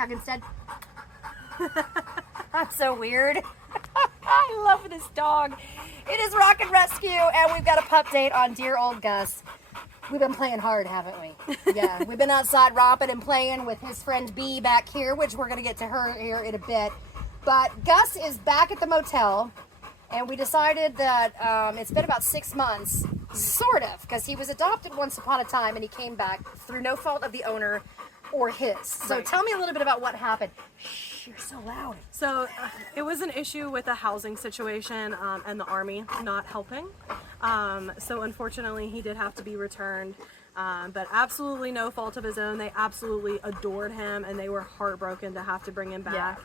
tug instead. I'm so weird. I love this dog. It is Rockin' Rescue, and we've got a pup date on dear old Gus. We've been playing hard, haven't we? Yeah, we've been outside romping and playing with his friend Bee back here, which we're going to get to her here in a bit. But Gus is back at the motel, and we decided that it's been about 6 months, sort of, because he was adopted once upon a time, and he came back through no fault of the owner or his. So Right. tell me a little bit about what happened. Shh, you're so loud. So it was an issue with the housing situation and the Army not helping. So unfortunately he did have to be returned, but absolutely no fault of his own. They absolutely adored him and they were heartbroken to have to bring him back.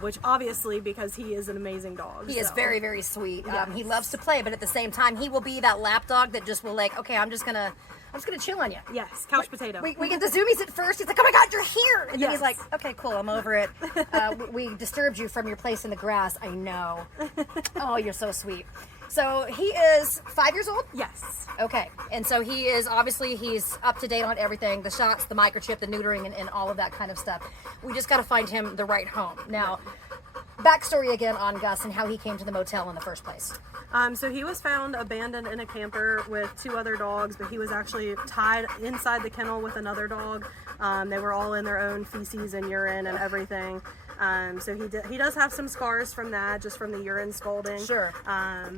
Which obviously, because he is an amazing dog. He is very, very sweet. Yes. He loves to play, but at the same time, he will be that lap dog that just will like, okay, I'm just gonna chill on you. Yes, couch potato. We get the zoomies at first. He's like, oh my God, you're here. And then he's Yes. like, okay, cool, I'm over it. We disturbed you from your place in the grass. I know. Oh, you're so sweet. So he is 5 years old? Yes. Okay. And so he is, obviously, he's up to date on everything, the shots, the microchip, the neutering, and all of that kind of stuff. We just got to find him the right home. Now, backstory again on Gus and how he came to the motel in the first place. So he was found abandoned in a camper with 2 other dogs, but he was actually tied inside the kennel with another dog. They were all in their own feces and urine and everything. So he does have some scars from that, just from the urine scalding. Sure.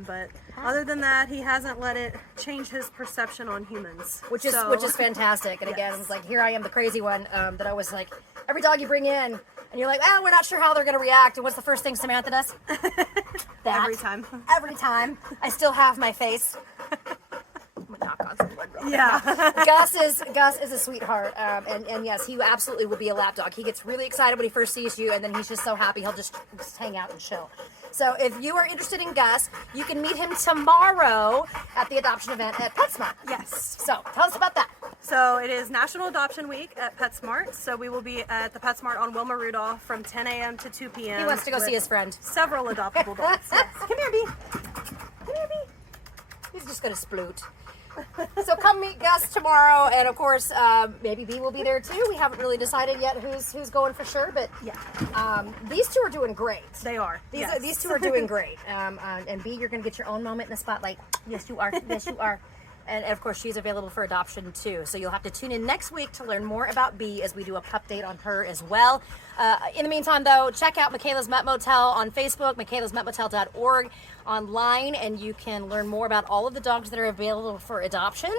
But other than that, he hasn't let it change his perception on humans. Which is fantastic. And again, Yes. it's like, here I am, the crazy one, that I was like, every dog you bring in, and you're like, we're not sure how they're going to react. And what's the first thing Samantha does? That. Every time. Every time. I still have my face. I'm gonna knock on some wood real quick. Yeah. Gus is a sweetheart, and yes, he absolutely would be a lap dog. He gets really excited when he first sees you, and then he's just so happy he'll just hang out and chill. So if you are interested in Gus, you can meet him tomorrow at the adoption event at PetSmart. Yes. So tell us about that. So it is National Adoption Week at PetSmart. So we will be at the PetSmart on Wilma Rudolph from 10 a.m. to 2 p.m. He wants to go with see his friend. Several adoptable dogs. Yes. Come here, Bee. Come here, Bee. He's just gonna sploot. So come meet Gus tomorrow, and of course, maybe Bee will be there too. We haven't really decided yet who's going for sure, but Yeah. these two are doing great. They are. Yes. These two are doing great. And Bee, you're gonna get your own moment in the spotlight. Yes, you are. Yes, you are. And of course, she's available for adoption too. So you'll have to tune in next week to learn more about Bee as we do a pup date on her as well. In the meantime, though, check out Mikaela's Mutt Motel on Facebook, mikaelasmuttmotel.org online, and you can learn more about all of the dogs that are available for adoption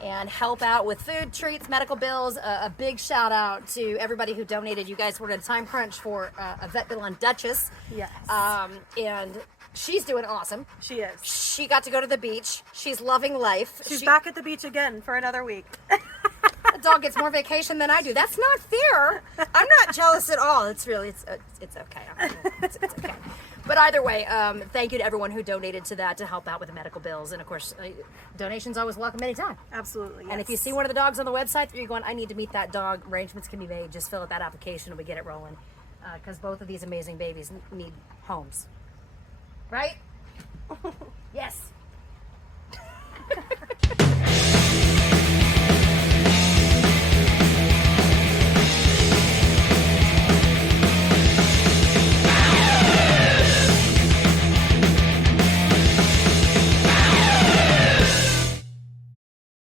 and help out with food, treats, medical bills. A big shout out to everybody who donated. You guys were in a time crunch for a vet bill on Duchess. Yes. And she's doing awesome. She is. She got to go to the beach. She's loving life. She's back at the beach again for another week. The dog gets more vacation than I do. That's not fair. I'm not jealous at all. It's okay. It's okay. But either way, thank you to everyone who donated to that to help out with the medical bills. And of course, donations always welcome anytime. Absolutely. Yes. And if you see one of the dogs on the website that you're going, I need to meet that dog, arrangements can be made. Just fill out that application and we get it rolling. Because both of these amazing babies need homes. Right? Yes.